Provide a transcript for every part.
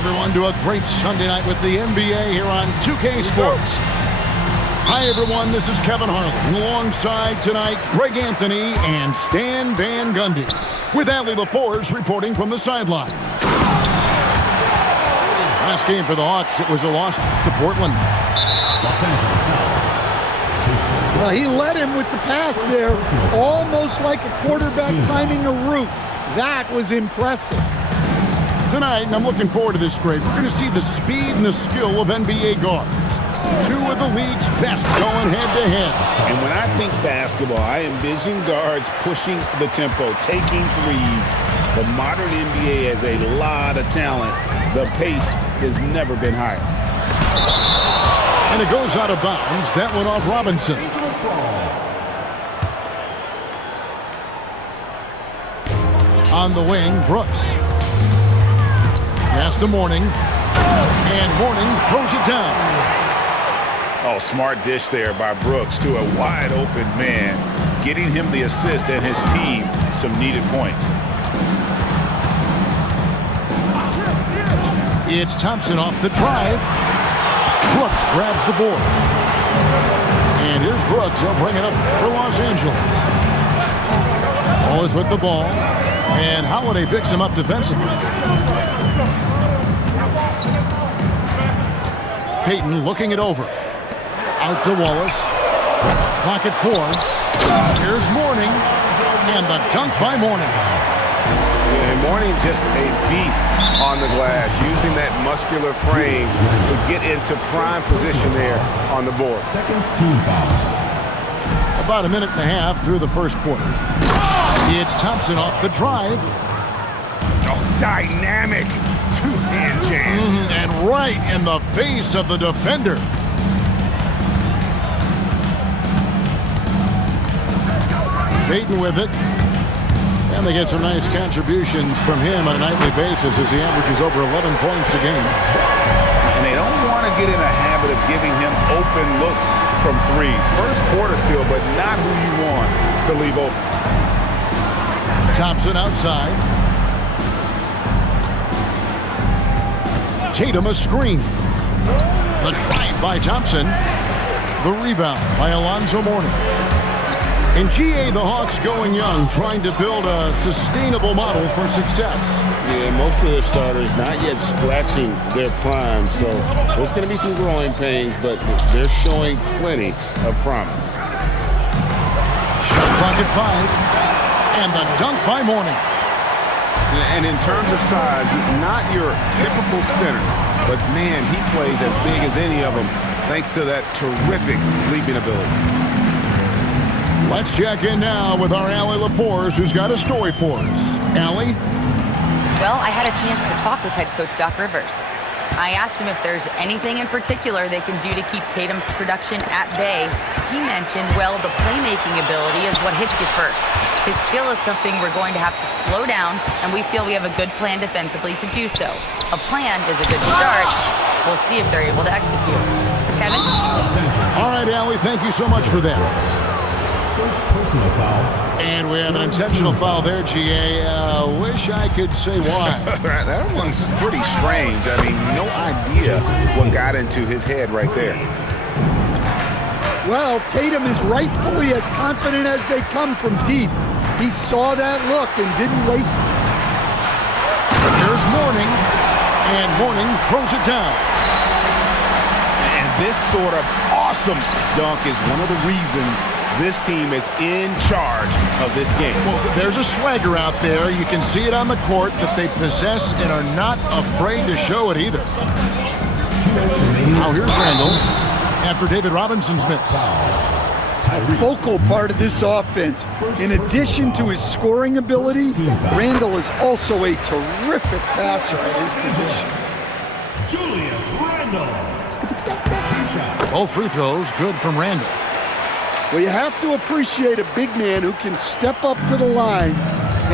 everyone, to a great Sunday night with the NBA here on 2K Sports. Hi, everyone. This is Kevin Harlan. Alongside tonight, Greg Anthony and Stan Van Gundy. With Allie LaForce reporting from the sideline. Last game for the Hawks, it was a loss to Portland. Well, he led him with the pass there, almost like a quarterback timing a route. That was impressive. Tonight, and I'm looking forward to this, Greg, we're going to see the speed and the skill of NBA guards. Two of the league's best going head-to-head. And when I think basketball, I envision guards pushing the tempo, taking threes. The modern NBA has a lot of talent. The pace has never been higher. And it goes out of bounds. That went off Robinson. On the wing, Brooks. Pass to Mourning. And Mourning throws it down. Oh, smart dish there by Brooks to a wide-open man, getting him the assist and his team some needed points. It's Thompson off the drive. Brooks grabs the board. And here's Brooks. He'll bring it up for Los Angeles. Wallace with the ball. And Holiday picks him up defensively. Payton looking it over. Out to Wallace. Clock at 4. Here's Mourning. And the dunk by Mourning. And Mourning just a beast on the glass, using that muscular frame to get into prime position there on the board. Second team foul. About a minute and a half through the first quarter. It's Thompson off the drive. Oh, dynamic two-hand jam. And right in the face of the defender. Payton with it. And they get some nice contributions from him on a nightly basis as he averages over 11 points a game. And they don't want to get in a habit of giving him open looks from three. First quarter still, but not who you want to leave open. Thompson outside. Tatum a screen. The drive by Thompson. The rebound by Alonzo Mourning. In GA, the Hawks going young, trying to build a sustainable model for success. Yeah, most of the starters not yet scratching their prime, so there's going to be some growing pains, but they're showing plenty of promise. Shot clock at 5, and the dunk by Mourning. And in terms of size, not your typical center, but man, he plays as big as any of them, thanks to that terrific leaping ability. Let's check in now with our Allie LaForce, who's got a story for us. Allie? Well, I had a chance to talk with head coach Doc Rivers. I asked him if there's anything in particular they can do to keep Tatum's production at bay. He mentioned, well, the playmaking ability is what hits you first. His skill is something we're going to have to slow down, and we feel we have a good plan defensively to do so. A plan is a good start. We'll see if they're able to execute. Kevin? All right, Allie, thank you so much for that. First personal foul. And we have an intentional foul there, GA. Wish I could say why. That one's pretty strange. I mean, no idea what got into his head right there. Well, Tatum is rightfully as confident as they come from deep. He saw that look and didn't waste it. Here's Mourning, and Mourning throws it down. And this sort of awesome dunk is one of the reasons this team is in charge of this game. Well, there's a swagger out there. You can see it on the court that they possess and are not afraid to show it either. Now here's Randall after David Robinson's miss. A focal part of this offense. In addition to his scoring ability, Randall is also a terrific passer at his position. Julius Randle. Both free throws good from Randall. Well, you have to appreciate a big man who can step up to the line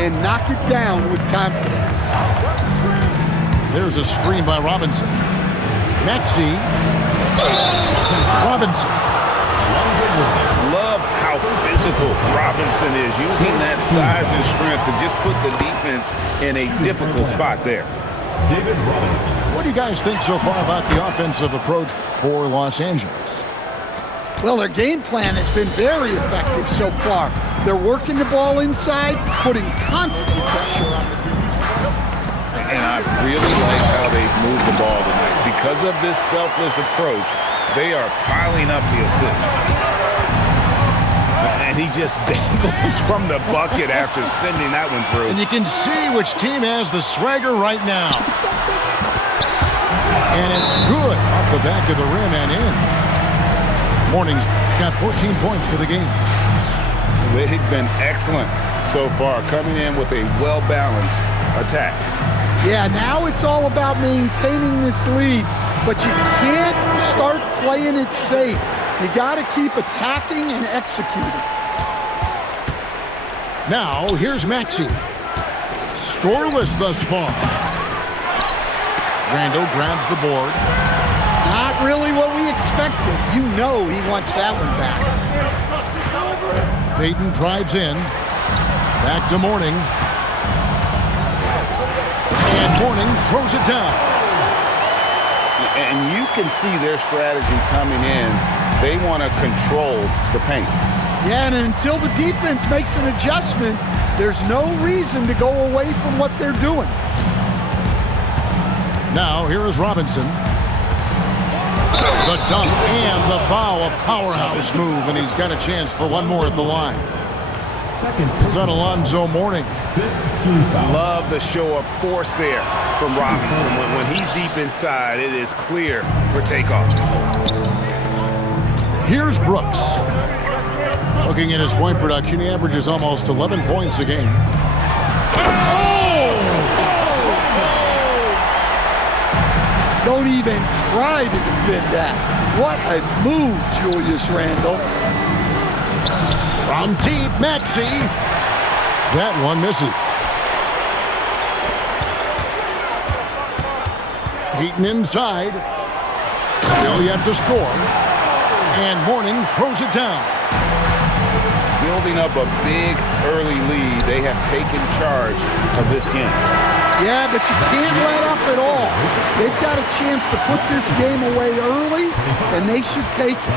and knock it down with confidence. There's a screen by Robinson. Maxey. Robinson. Love how physical Robinson is, using that size and strength to just put the defense in a difficult spot there. David Robinson. What do you guys think so far about the offensive approach for Los Angeles? Well, their game plan has been very effective so far. They're working the ball inside, putting constant pressure on the defense. And I really like how they've moved the ball tonight. Because of this selfless approach, they are piling up the assists. And he just dangles from the bucket after sending that one through. And you can see which team has the swagger right now. And it's good off the back of the rim and in. Morning's got 14 points for the game. They've been excellent so far, coming in with a well-balanced attack. Yeah, now it's all about maintaining this lead, but you can't start playing it safe. You got to keep attacking and executing. Now, here's Maxey. Scoreless thus far. Randall grabs the board. Not really what we expected. You know he wants that one back. Payton drives in. Back to Mourning. And Mourning throws it down. And you can see their strategy coming in. They want to control the paint. Yeah, and until the defense makes an adjustment, there's no reason to go away from what they're doing. Now, here is Robinson. The dunk and the foul, a powerhouse move, and he's got a chance for one more at the line. It's on Alonzo Mourning. 15 foul. Love the show of force there from Robinson. When he's deep inside, it is clear for takeoff. Here's Brooks. Looking at his point production, he averages almost 11 points a game. Don't even try to defend that. What a move, Julius Randle. From deep, Maxey. That one misses. Payton inside. Still yet to score. And Mourning throws it down. Building up a big early lead, they have taken charge of this game. Yeah, but you can't let up at all. They've got a chance to put this game away early, and they should take it.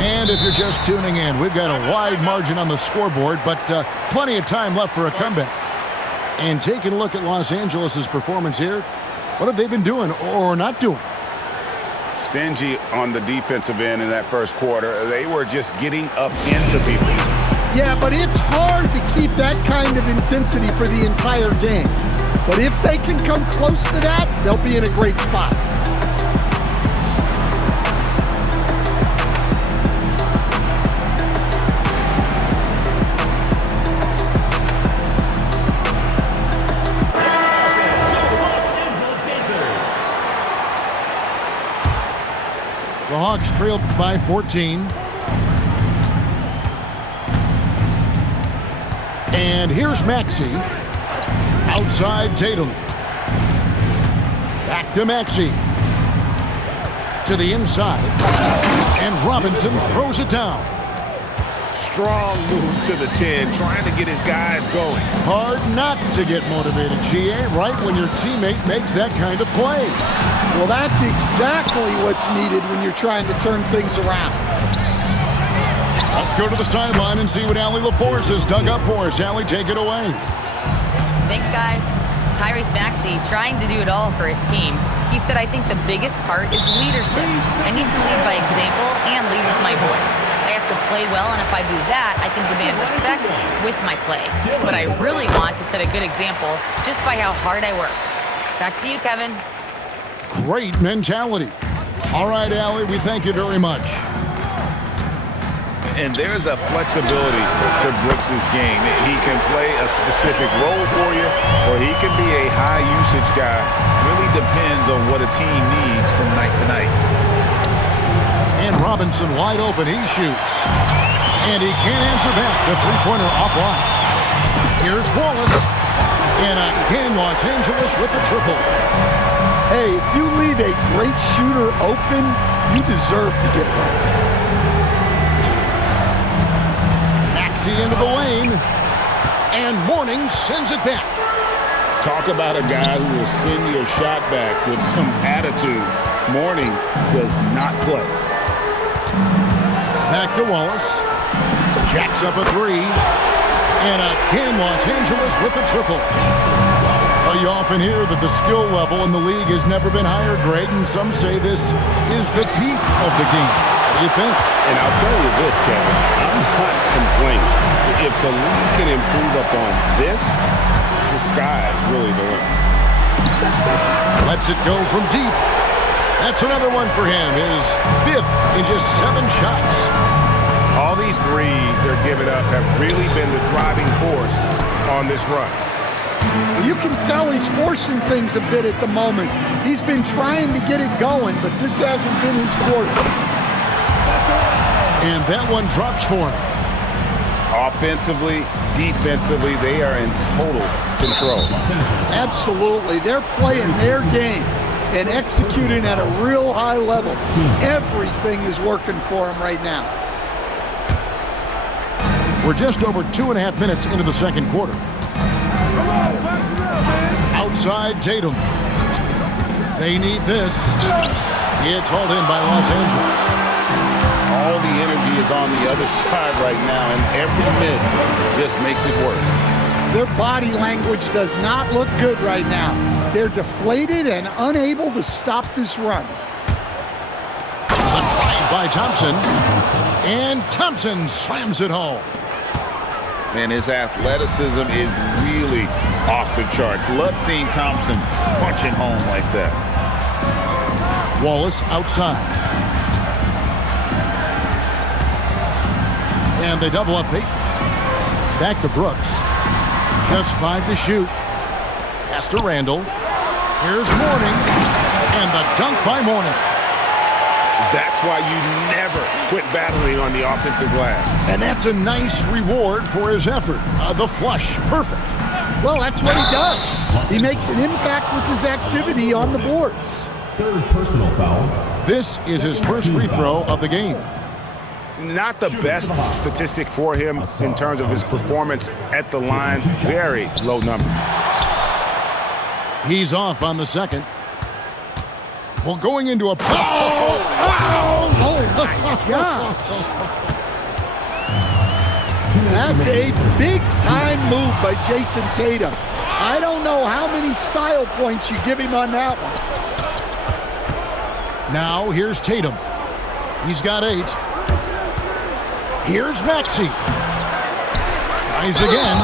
And if you're just tuning in, we've got a wide margin on the scoreboard, but plenty of time left for a comeback. And taking a look at Los Angeles' performance here, what have they been doing or not doing? Stingy on the defensive end in that first quarter. They were just getting up into people. Yeah, but it's hard to keep that kind of intensity for the entire game. But if they can come close to that, they'll be in a great spot. The Hawks trailed by 14. And here's Maxey. Outside Tatum. Back to Maxey. To the inside. And Robinson throws it down. Strong move to the 10, trying to get his guys going. Hard not to get motivated, GA, right when your teammate makes that kind of play. Well, that's exactly what's needed when you're trying to turn things around. Let's go to the sideline and see what Allie LaForce has dug up for us. Allie, take it away. Thanks, guys. Tyrese Maxey trying to do it all for his team. He said, I think the biggest part is leadership. I need to lead by example and lead with my voice. I have to play well, and if I do that, I can demand respect with my play. But I really want to set a good example just by how hard I work. Back to you, Kevin. Great mentality. All right, Allie, we thank you very much. And there's a flexibility to Brooks' game. He can play a specific role for you, or he can be a high-usage guy. Really depends on what a team needs from night to night. And Robinson wide open. He shoots. And he can't answer back. The three-pointer offline. Here's Wallace. And again, Los Angeles with the triple. Hey, if you leave a great shooter open, you deserve to get one. Maxey into the lane. And Mourning sends it back. Talk about a guy who will send your shot back with some attitude. Mourning does not play. Back to Wallace. Jacks up a three. And again, Los Angeles with the triple. Well, you often hear that the skill level in the league has never been higher, Greg, and some say this is the peak of the game. What do you think? And I'll tell you this, Kevin, I'm not complaining. If the league can improve upon this, the sky is really the limit. Lets it go from deep. That's another one for him. His fifth in just 7 shots. All these threes they're giving up have really been the driving force on this run. You can tell he's forcing things a bit at the moment. He's been trying to get it going, but this hasn't been his quarter. And that one drops for him. Offensively, defensively, they are in total control. Absolutely. They're playing their game and executing at a real high level. Everything is working for them right now. We're just over 2.5 minutes into the second quarter. Outside Tatum. They need this. It's hauled in by Los Angeles. All the energy is on the other side right now, and every miss just makes it worse. Their body language does not look good right now. They're deflated and unable to stop this run. A try by Thompson. And Thompson slams it home. Man, his athleticism is really off the charts. Love seeing Thompson punching home like that. Wallace outside. And they double up Payton. Back to Brooks. Just 5 to shoot. Pass to Randall. Here's Mourning. And the dunk by Mourning. That's why you never quit battling on the offensive glass. And that's a nice reward for his effort. The flush. Perfect. Well, that's what he does. He makes an impact with his activity on the boards. Third personal foul. This is his first free throw of the game. Not the best statistic for him in terms of his performance at the line. Very low numbers. He's off on the second. Well, going into a... Oh my gosh. That's a big-time move by Jason Tatum. I don't know how many style points you give him on that one. Now, here's Tatum. He's got 8. Here's Maxey. Tries again.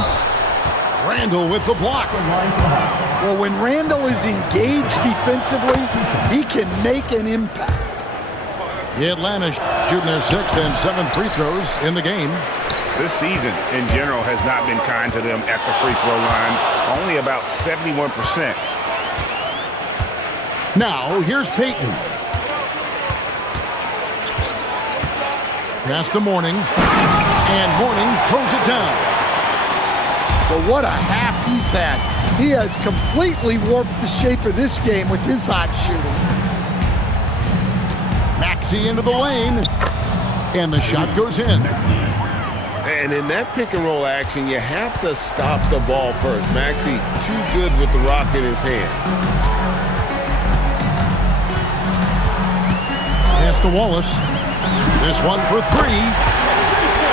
Randall with the block. Well, when Randall is engaged defensively, he can make an impact. The Atlanta shooting their 6th and 7th free throws in the game. This season, in general, has not been kind to them at the free throw line. Only about 71%. Now, here's Payton. Pass to Mourning. And Mourning throws it down. But what a half he's had. He has completely warped the shape of this game with his hot shooting. Maxey into the lane. And the shot goes in. And in that pick-and-roll action, you have to stop the ball first. Maxey too good with the rock in his hand. Pass to Wallace. This one for 3.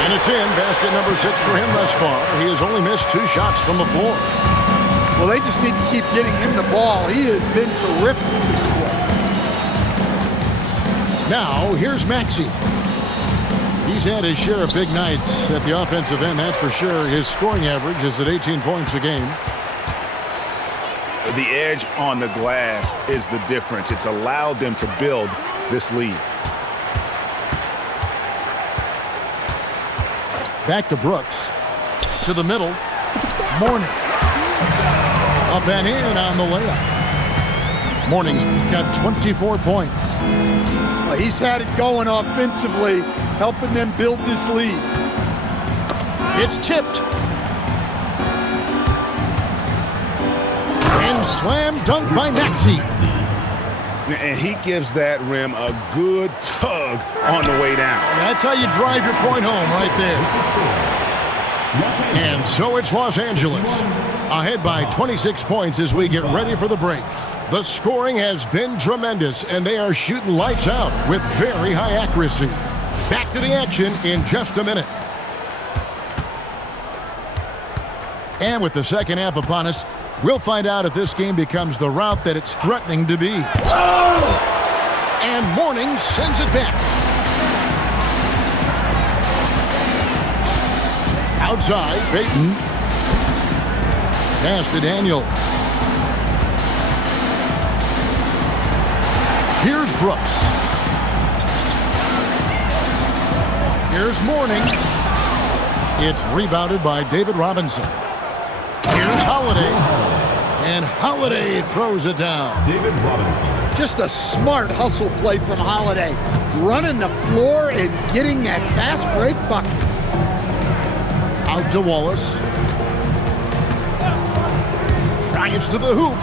And it's in. Basket number 6 for him thus far. He has only missed 2 shots from the floor. Well, they just need to keep getting him the ball. He has been terrific this quarter. Now, here's Maxey. He's had his share of big nights at the offensive end, that's for sure. His scoring average is at 18 points a game. The edge on the glass is the difference. It's allowed them to build this lead. Back to Brooks. To the middle. Mourning. Up and in on the layup. Mourning's got 24 points. Well, he's had it going offensively, helping them build this lead. It's tipped. And slam dunk by Maxey. And he gives that rim a good tug on the way down. That's how you drive your point home right there. And so it's Los Angeles, ahead by 26 points as we get ready for the break. The scoring has been tremendous, and they are shooting lights out with very high accuracy. Back to the action in just a minute. And with the second half upon us, we'll find out if this game becomes the route that it's threatening to be. And Mourning sends it back. Outside, Payton. Pass to Daniel. Here's Brooks. Here's Mourning. It's rebounded by David Robinson. Here's Holiday. And Holiday throws it down. David Robinson. Just a smart hustle play from Holiday. Running the floor and getting that fast break bucket. Out to Wallace. Drives to the hoop.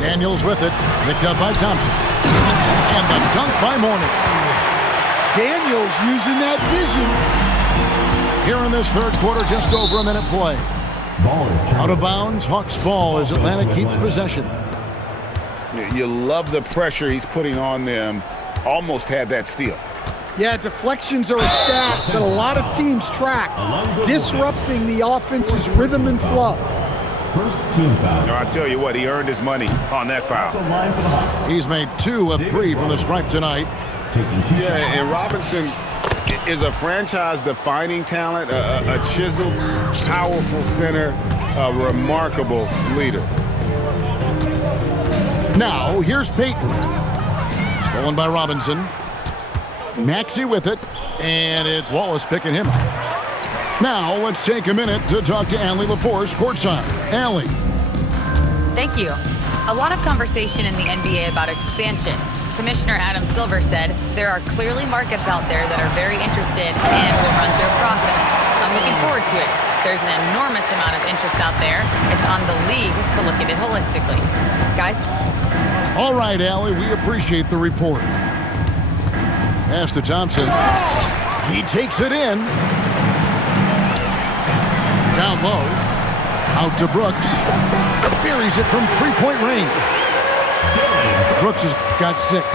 Daniels with it. Picked up by Thompson. And the dunk by Mourning. Daniels using that vision. Here in this third quarter, just over a minute play. Ball is Out of bounds, Hawks ball as Atlanta keeps possession. You love the pressure he's putting on them. Almost had that steal. Yeah, deflections are a stat that a lot of teams track, disrupting the offense's rhythm and flow. First team foul. I tell you what, he earned his money on that foul. Line for the Hawks. He's made 2 of 3 from the stripe tonight. Taking 2 Yeah, shots. and Robinson is a franchise-defining talent, a chiseled, powerful center, a remarkable leader. Now, here's Payton. Stolen by Robinson. Maxey with it, and it's Wallace picking him up. Now, let's take a minute to talk to Allie LaForce courtside. Allie. Thank you. A lot of conversation in the NBA about expansion. Commissioner Adam Silver said there are clearly markets out there that are very interested and will run through a process. I'm looking forward to it. There's an enormous amount of interest out there. It's on the league to look at it holistically. Guys? All right, Allie, we appreciate the report. Pass to Thompson. He takes it in. Down low. Out to Brooks. Buries it from three-point range. Brooks has got 6.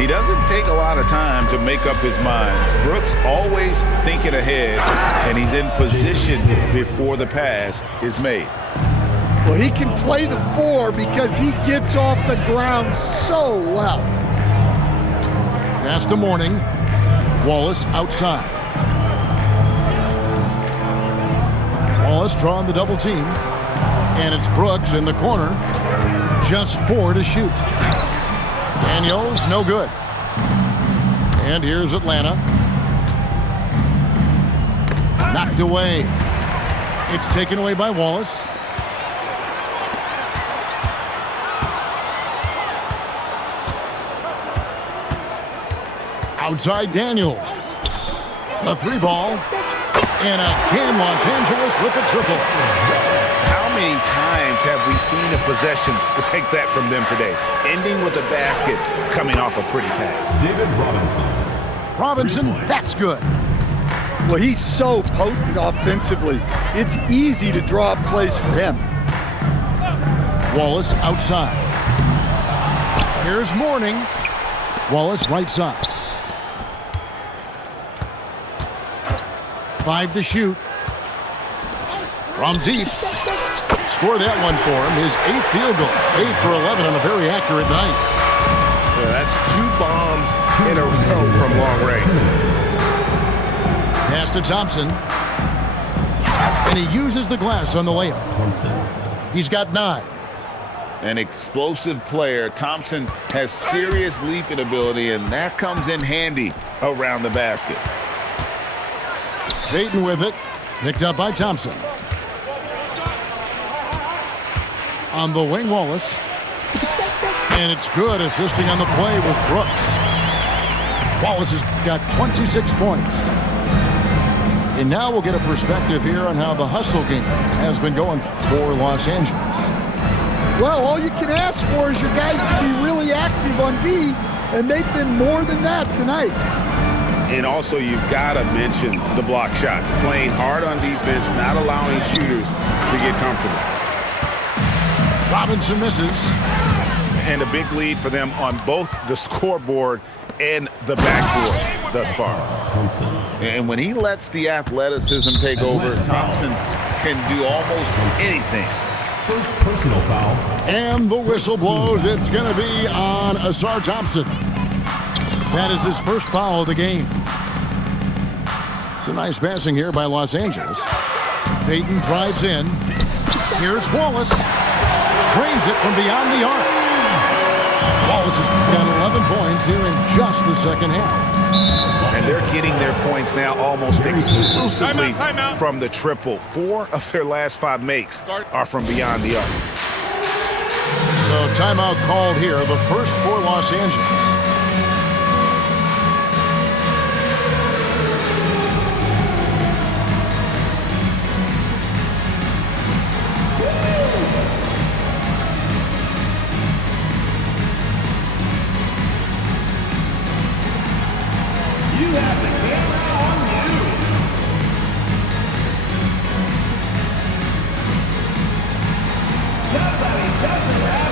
He doesn't take a lot of time to make up his mind. Brooks always thinking ahead, and he's in position before the pass is made. Well, he can play the 4 because he gets off the ground so well. Pass to Mourning. Wallace outside. Wallace drawing the double team. And it's Brooks in the corner. Just 4 to shoot. Daniels, no good. And here's Atlanta. Knocked away. It's taken away by Wallace. Outside Daniels. A 3-ball. And again, Los Angeles with the triple. How many times have we seen a possession like that from them today? Ending with a basket, coming off a pretty pass. David Robinson. Robinson, that's good. Well, he's so potent offensively. It's easy to draw up plays for him. Wallace outside. Here's Mourning. Wallace right side. 5 to shoot. From deep. Score that one for him. His 8th field goal. 8 for 11 on a very accurate night. Yeah, that's 2 bombs in a row from long range. Pass to Thompson. And he uses the glass on the layup. He's got 9. An explosive player. Thompson has serious leaping ability, and that comes in handy around the basket. Payton with it. Picked up by Thompson. On the wing, Wallace. And it's good, assisting on the play with Brooks. Wallace has got 26 points. And now we'll get a perspective here on how the hustle game has been going for Los Angeles. Well, all you can ask for is your guys to be really active on D, and they've been more than that tonight. And also, you've got to mention the block shots. Playing hard on defense, not allowing shooters to get comfortable. Robinson misses. And a big lead for them on both the scoreboard and the backboard thus far. Thompson. And when he lets the athleticism take over, Thompson can do almost anything. First personal foul. And the whistle blows. It's going to be on Ausar Thompson. That is his first foul of the game. It's a nice passing here by Los Angeles. Dayton drives in. Here's Wallace. Drains it from beyond the arc. Wallace has got 11 points here in just the second half. And they're getting their points now almost exclusively from the triple. 4 of their last 5 makes are from beyond the arc. So timeout called here, the first for Los Angeles. Somebody doesn't have